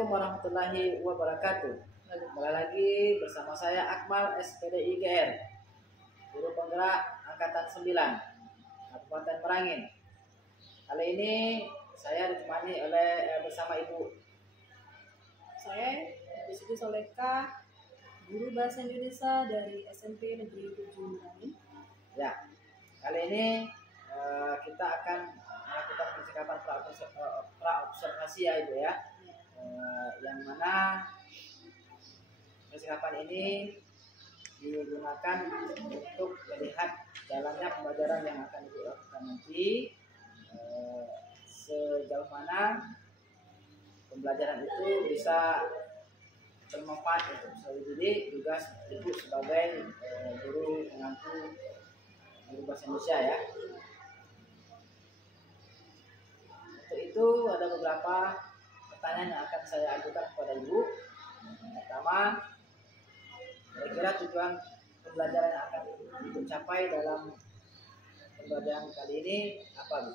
Assalamualaikum warahmatullahi wabarakatuh. Kembali lagi bersama saya Akmal SPD IGR, Guru Penggerak Angkatan 9 Kabupaten Merangin. Kali ini saya ditemani bersama Ibu. Saya Ibu Siti Soleka, Guru Bahasa Indonesia dari SMP Negeri 7 Merangin. Ya, kali ini kita akan melakukan percakapan praobservasi ya Ibu ya. Yang mana percakapan ini digunakan untuk melihat jalannya pembelajaran yang akan Ibu lakukan nanti, sejauh mana pembelajaran itu bisa bermanfaat untuk siswa didik, juga Ibu sebagai guru mengaku guru bahasa Indonesia ya. Untuk itu ada beberapa pertanyaan yang akan saya ajukan kepada Ibu. Pertama, kira-kira tujuan pembelajaran yang akan Ibu capai dalam pembelajaran kali ini apa, Bu?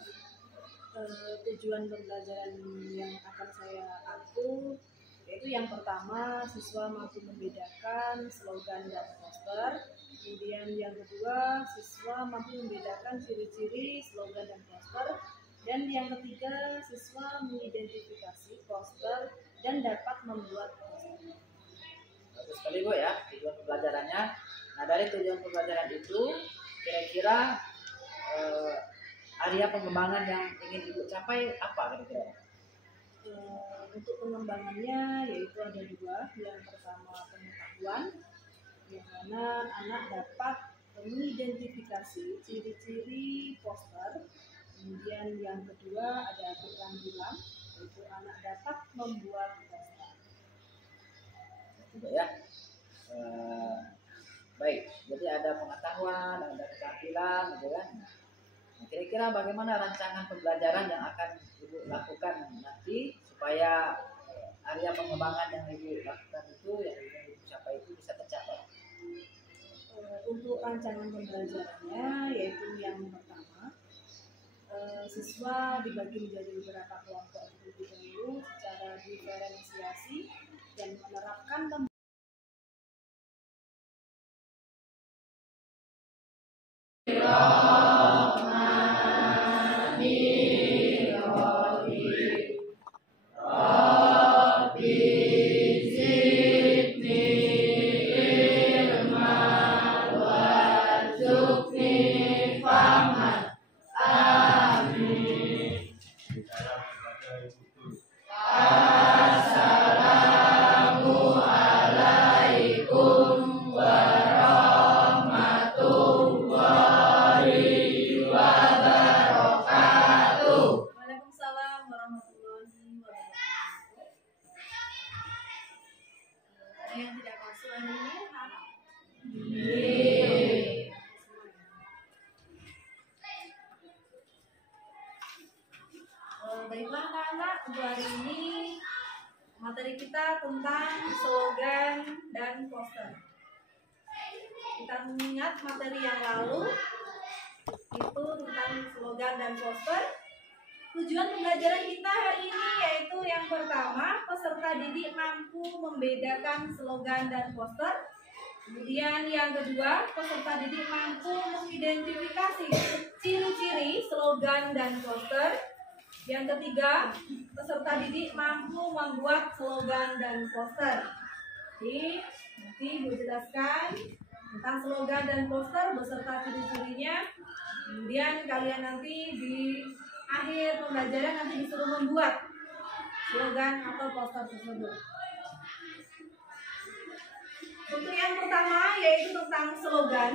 Tujuan pembelajaran yang akan saya atur yaitu yang pertama, siswa mampu membedakan slogan dan poster. Kemudian yang kedua, siswa mampu membedakan ciri-ciri slogan dan poster. Dan yang ketiga, siswa mengidentifikasi poster dan dapat membuat poster. Bagus sekali Bu ya, tujuan pembelajarannya. Nah, dari tujuan pembelajaran itu kira-kira area pengembangan yang ingin Ibu capai apa kira-kira? Untuk pengembangannya yaitu ada dua. Yang pertama pengetahuan, yang mana anak dapat mengidentifikasi ciri-ciri poster. Kemudian yang kedua ada keterampilan, yaitu anak dapat membuat poster. Coba ya. Baik, jadi ada pengetahuan, ada keterampilan, gitu kan. Nah, kira-kira bagaimana rancangan pembelajaran yang akan Ibu lakukan nanti supaya area pengembangan yang Ibu lakukan itu, yang Ibu capai itu bisa tercapai? Untuk rancangan pembelajarannya yaitu yang pertama, siswa dibagi menjadi beberapa kelompok terlebih dahulu secara diferensiasi dan menerapkan yang tidak masuk ini. Baiklah anak-anak, untuk hari ini materi kita tentang slogan dan poster. Kita mengingat materi yang lalu itu tentang slogan dan poster. Tujuan pembelajaran kita hari ini yaitu yang pertama, peserta didik mampu membedakan slogan dan poster. Kemudian yang kedua, peserta didik mampu mengidentifikasi ciri-ciri slogan dan poster. Yang ketiga, peserta didik mampu membuat slogan dan poster. Jadi, nanti Ibu jelaskan tentang slogan dan poster beserta ciri-cirinya. Kemudian kalian nanti di akhir pembelajaran nanti disuruh membuat slogan atau poster tersebut. Untuk yang pertama yaitu tentang slogan.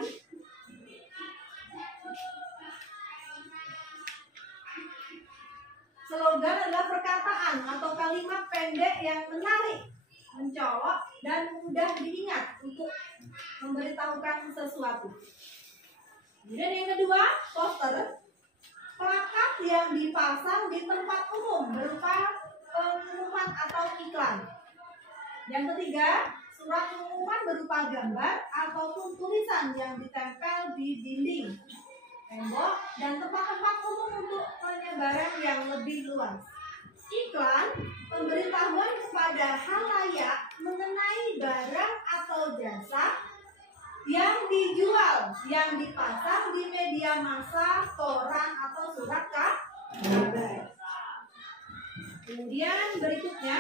Slogan adalah perkataan atau kalimat pendek yang menarik, mencolok, dan mudah diingat untuk memberitahukan sesuatu. Kemudian yang kedua, poster. Plakat yang dipasang di tempat umum berupa pengumuman atau iklan. Yang ketiga, surat pengumuman berupa gambar ataupun tulisan yang ditempel di dinding, tembok, dan tempat-tempat umum untuk penyebaran yang lebih luas. Iklan, pemberitahuan kepada halayak mengenai barang atau jasa yang dijual, yang dipasang di media massa, koran atau surat kabar. Kemudian berikutnya,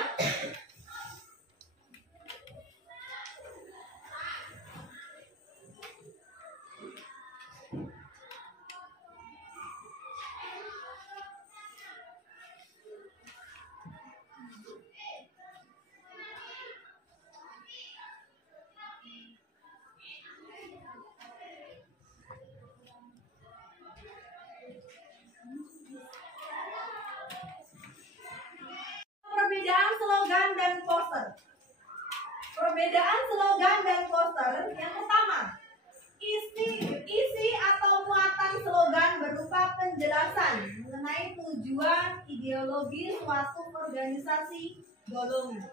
perbedaan slogan dan poster. Perbedaan slogan dan poster yang pertama, isi atau muatan slogan berupa penjelasan mengenai tujuan ideologi suatu organisasi golongan.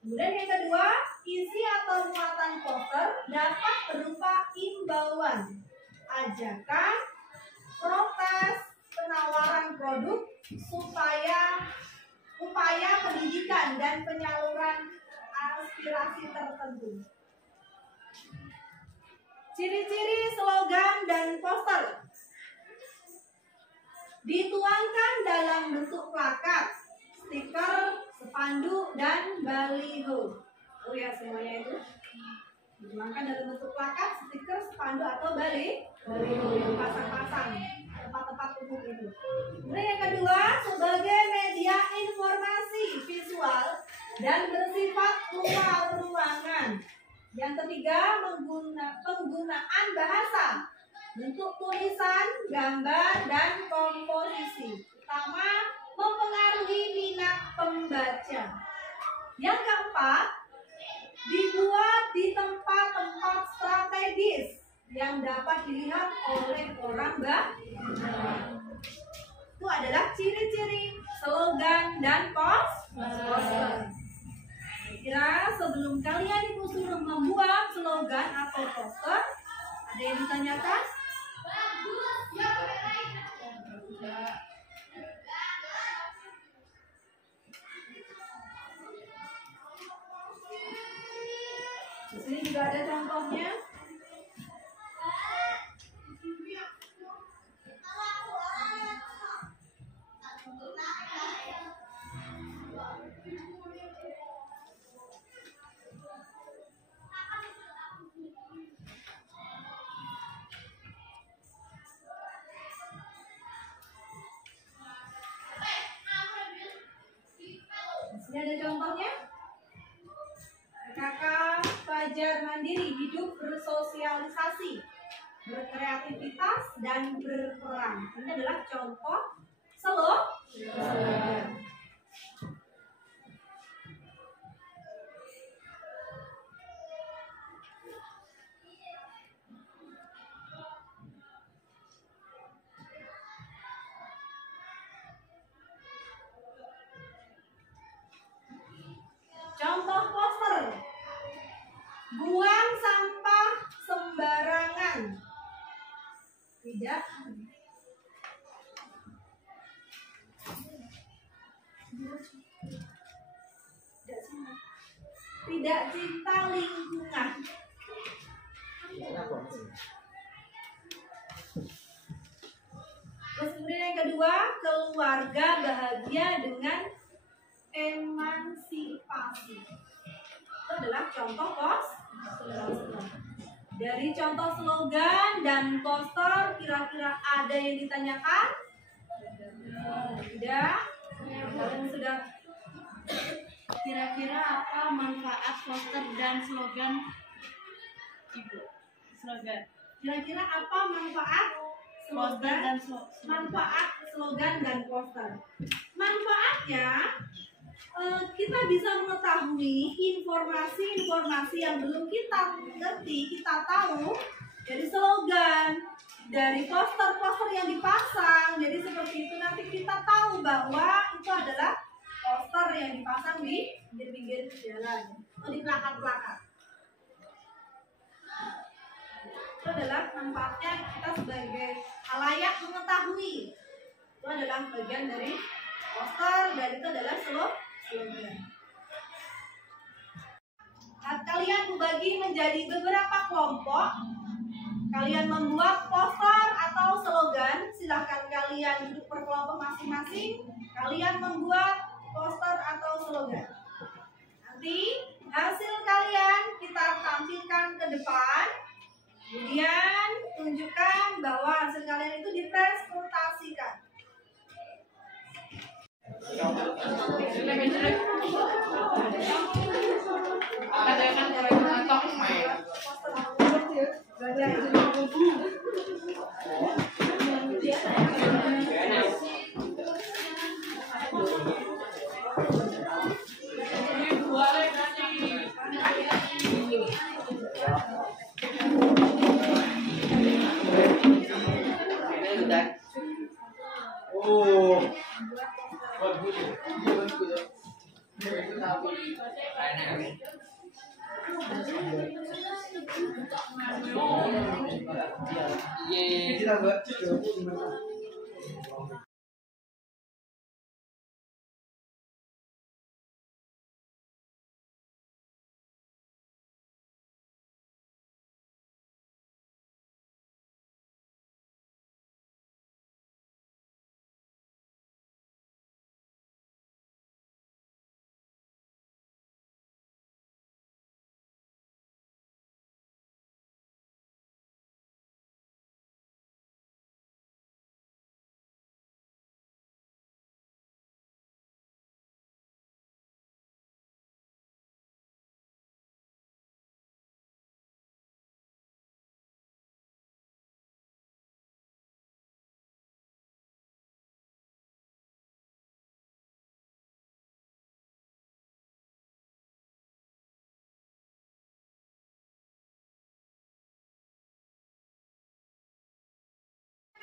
Kemudian yang kedua, isi atau muatan poster dapat berupa imbauan, ajakan, protes, penawaran produk, upaya pendidikan dan penyaluran aspirasi tertentu. Ciri-ciri slogan dan poster dituangkan dalam bentuk plakat, stiker, spanduk, dan baliho. Oh ya, semuanya itu dituangkan dalam bentuk plakat, stiker, spanduk, atau baliho yang pasang-pasang tempat-tempat umum itu. Kemudian yang kedua, sebagai media informasi visual dan bersifat luar ruangan. Yang ketiga, penggunaan bahasa, bentuk tulisan, gambar, dan komposisi utama mempengaruhi minat pembaca. Yang keempat, dibuat di tempat-tempat strategis yang dapat dilihat oleh orang banyak. Itu adalah ciri-ciri slogan dan poster. Kira sebelum kalian itu suruh membuat slogan atau poster, ada yang ditanyakan? Di sini juga ada contohnya. Ini ada contohnya. Kakak Fajar mandiri, hidup bersosialisasi, berkreativitas, dan berperan. Ini adalah contoh slogan. Contoh poster, buang sampah sembarangan. Tidak cinta lingkungan. Terus kemudian yang kedua, keluarga bahagia dengan emansipasi. Itu adalah contoh poster. Dari contoh slogan dan poster, kira-kira ada yang ditanyakan? Tidak? Kalian sudah? Kira-kira apa manfaat poster dan slogan Ibu? Slogan. Kira-kira apa manfaat Poster dan manfaat slogan dan poster? Manfaatnya kita bisa mengetahui informasi-informasi yang belum kita ngerti, kita tahu dari slogan, dari poster-poster yang dipasang. Jadi seperti itu, nanti kita tahu bahwa itu adalah poster yang dipasang di pinggir jalan atau di plakat-plakat. Itu adalah manfaatnya kita sebagai halayak mengetahui. Itu adalah bagian dari poster dan itu adalah slogan. kalian kubagi menjadi beberapa kelompok. Kalian membuat poster atau slogan. Silahkan kalian duduk per kelompok masing-masing. Kalian membuat poster atau slogan. Nanti hasil kalian kita tampilkan ke depan. Kemudian tunjukkan bahwa hasil kalian itu dipresentasikan.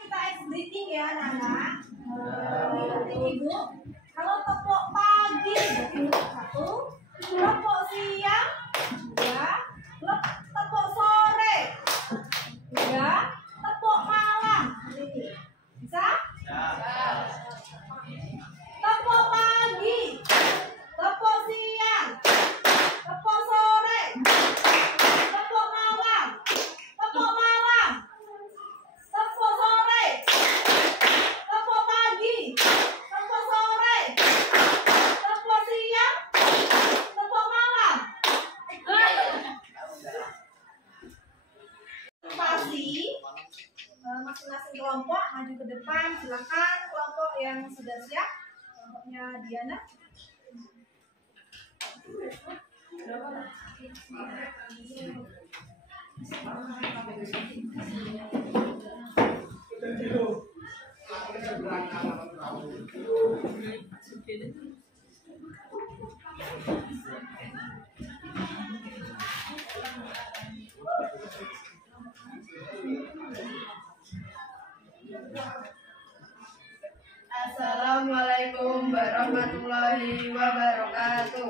Kita breathing ya anak-anak. Ibu, kalau tepuk pagi berarti satu, tepuk siang dua, tepuk sore tiga, tepuk malam. Bisa? Tepuk pagi, tepuk siang, tepuk sore, tepuk malam, tepuk malam. Tepuk sore, tepuk pagi, tepuk sore, tepuk siang, tepuk malam. Pasti masing-masing kelompok maju ke depan. Silakan kelompok yang sudah siap. Kelompoknya Diana. Assalamualaikum warahmatullahi wabarakatuh.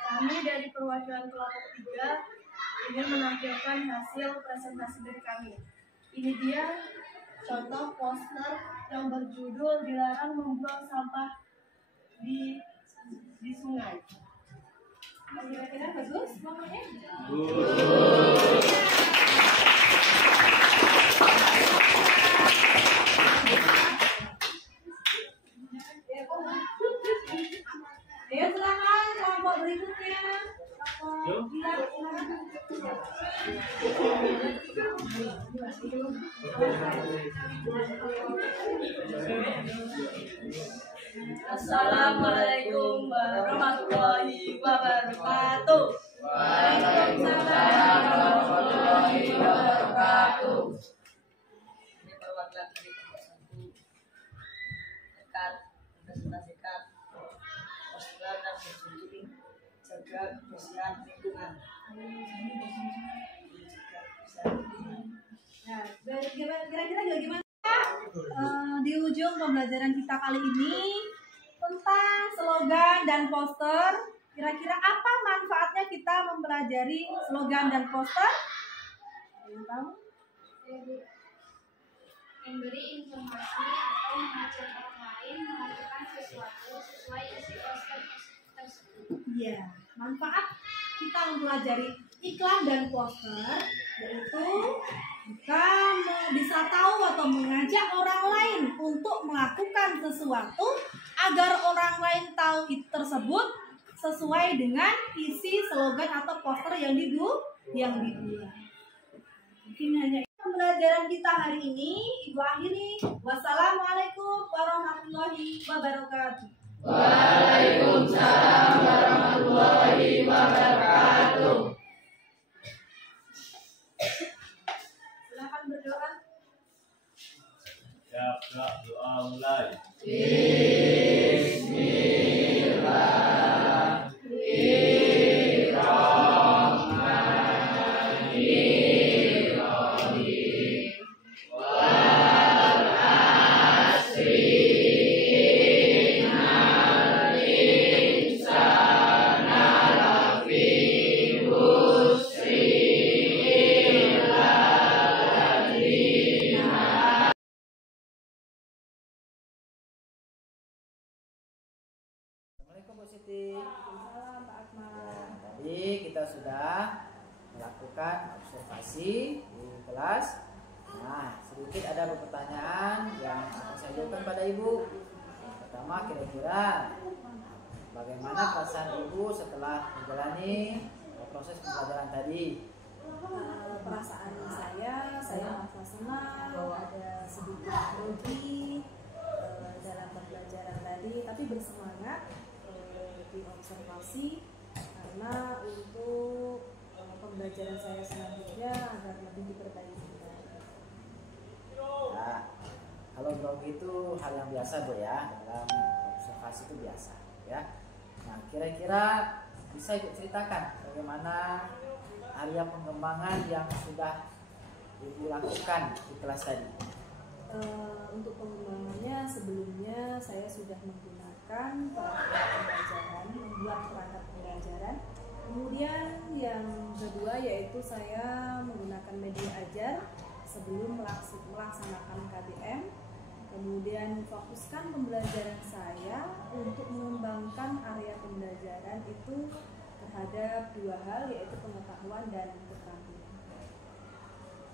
Kami dari perwakilan kelompok 3 ingin menampilkan hasil presentasi dari kami. Ini dia contoh poster yang berjudul "Dilarang Membuang Sampah di Sungai". Kira-kira bagus namanya? Ya, silakan kelompok berikutnya. Assalamualaikum warahmatullahi wabarakatuh. Waalaikumsalam warahmatullahi wabarakatuh. Ini perwakilan dari kelompok 1 dekat presentasikan poster dan berjudul "Jaga Kebersihan Lingkungan". Nah, kira-kira juga gimana? Di ujung pembelajaran kita kali ini tentang slogan dan poster, kira-kira apa manfaatnya kita mempelajari slogan dan poster? Ada yang tahu? Memberi informasi atau mengajak orang lain melakukan sesuatu sesuai isi poster tersebut. Iya, manfaat kita mempelajari iklan dan poster yaitu kita bisa tahu atau mengajak orang lain untuk melakukan sesuatu agar orang lain tahu itu tersebut sesuai dengan isi slogan atau poster yang dibuat. Mungkin hanya itu pembelajaran kita hari ini. Ibu akhiri. Wassalamualaikum warahmatullahi wabarakatuh. Waalaikumsalam warahmatullahi wabarakatuh. Silakan berdoa. Siap, doa mulai. Assalamualaikum Bu Siti. Waalaikumsalam Pak Akmal. Tadi kita sudah melakukan observasi di kelas. Nah, sedikit ada beberapa pertanyaan yang akan saya jawabkan pada Ibu. Pertama, kira-kira bagaimana perasaan Ibu setelah menjalani proses pembelajaran tadi? Perasaan saya merasa senang, ada sedikit grogi dalam pembelajaran tadi, tapi bersemangat di observasi karena untuk pembelajaran saya selanjutnya agar lebih diperbaiki. Nah, kalau grogi itu hal yang biasa Bu ya, dalam observasi itu biasa ya. Nah, kira-kira bisa Ibu ceritakan bagaimana area pengembangan yang sudah Ibu lakukan di kelas tadi? Untuk pengembangannya sebelumnya saya sudah menggunakan perangkat pembelajaran, membuat perangkat pembelajaran. Kemudian yang kedua yaitu saya menggunakan media ajar sebelum melaksanakan KBM. Kemudian fokuskan pembelajaran saya untuk mengembangkan area pembelajaran itu terhadap dua hal yaitu pengetahuan dan keterampilan.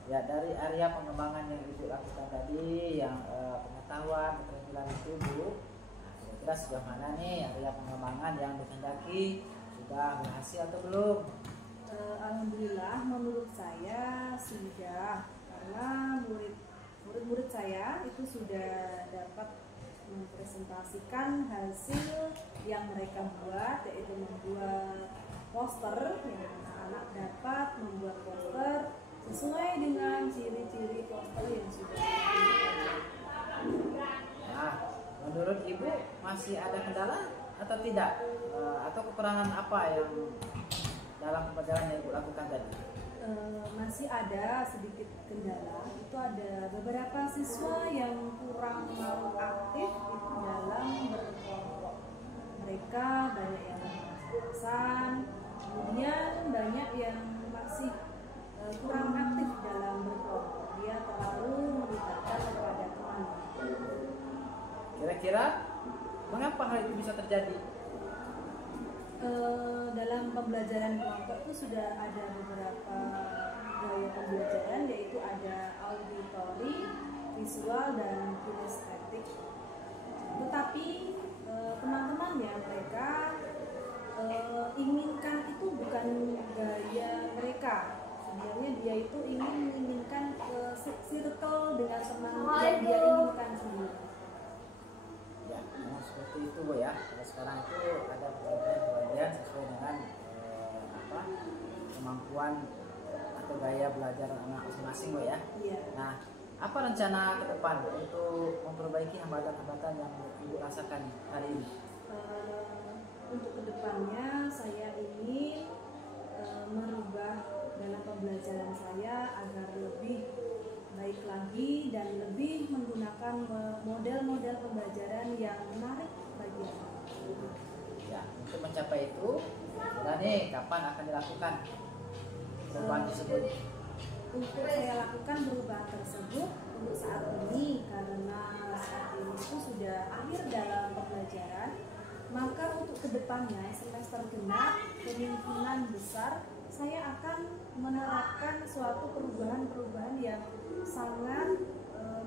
Ya, dari area pengembangan yang Ibu lakukan tadi, yang pengetahuan, keterampilan itu Bu, nah, kira-kira sejauh mana nih area pengembangan yang dikehendaki, sudah berhasil atau belum? Alhamdulillah menurut saya sudah, karena murid-murid saya itu sudah dapat mempresentasikan hasil yang mereka buat, yaitu membuat poster, yang anak-anak dapat membuat poster sesuai dengan ciri-ciri poster yang sudah dipelajari. Nah, menurut Ibu masih ada kendala atau tidak? Atau kekurangan apa yang dalam pembelajaran yang Ibu lakukan tadi? Masih ada sedikit kendala. Itu ada beberapa siswa yang kurang mau aktif itu dalam berkelompok. Mereka banyak yang bosan, kemudian banyak yang masih kurang aktif dalam berkelompok. Dia terlalu melibatkan kepada teman. Kira-kira mengapa hal itu bisa terjadi? Dalam pembelajaran kelompok itu sudah ada beberapa gaya pembelajaran, yaitu ada auditory, visual, dan kinestetik. Tetapi teman-temannya mereka inginkan itu bukan gaya mereka. Sebenarnya dia itu menginginkan circle dengan teman yang dia inginkan sendiri. Ya, memang seperti itu Bu ya. Kalau sekarang itu ada pembelajaran sesuai dengan kemampuan atau gaya belajar anak masing-masing Bu ya. Iya. Nah, apa rencana ke depan untuk memperbaiki hambatan-hambatan yang Ibu rasakan hari ini? Untuk kedepannya saya ingin merubah dalam pembelajaran saya agar lebih baik lagi dan lebih menggunakan model-model pembelajaran yang menarik bagi anak. Ya, untuk mencapai itu, kira nih kapan akan dilakukan perubahan tersebut? untuk saya lakukan perubahan tersebut untuk saat ini karena saat ini itu sudah akhir dalam pembelajaran, maka untuk kedepannya semester genap kemungkinan besar saya akan menerapkan suatu perubahan-perubahan yang sangat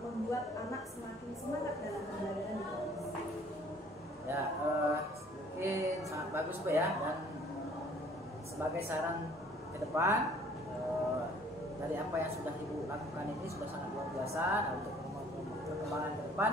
membuat anak semakin semangat dalam pembelajaran. Ya, mungkin sangat bagus Bu ya, dan sebagai saran ke depan dari apa yang sudah Ibu lakukan ini sudah sangat luar biasa. Nah, untuk perkembangan ke depan,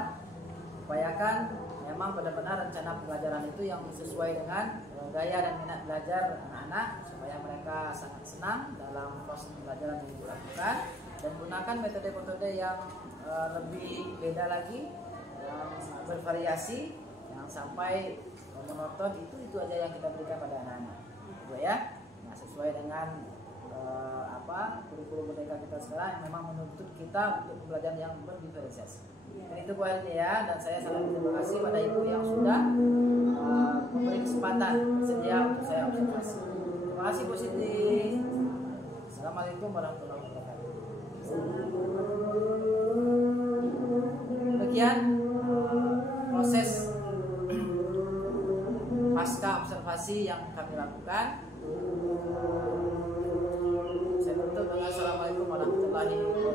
upayakan memang benar-benar rencana pembelajaran itu yang sesuai dengan gaya dan minat belajar anak-anak supaya mereka sangat senang dalam proses pembelajaran yang Ibu lakukan, dan gunakan metode-metode yang lebih beda lagi, yang bervariasi, yang sampai monoton itu aja yang kita berikan pada anak-anak, gitu ya. Nah, sesuai dengan kurikulum merdeka kita sekarang yang memang menuntut kita untuk pembelajaran yang berdiferensiasi. Dan itu Bu Helmi ya, dan saya sangat terima kasih pada Ibu yang sudah memberi kesempatan bersedia untuk saya observasi. Terima kasih Bu Siti. Assalamualaikum warahmatullahi wabarakatuh. Demikian proses pasca observasi yang kami lakukan. Saya tutup dengan assalamualaikum warahmatullahi wabarakatuh.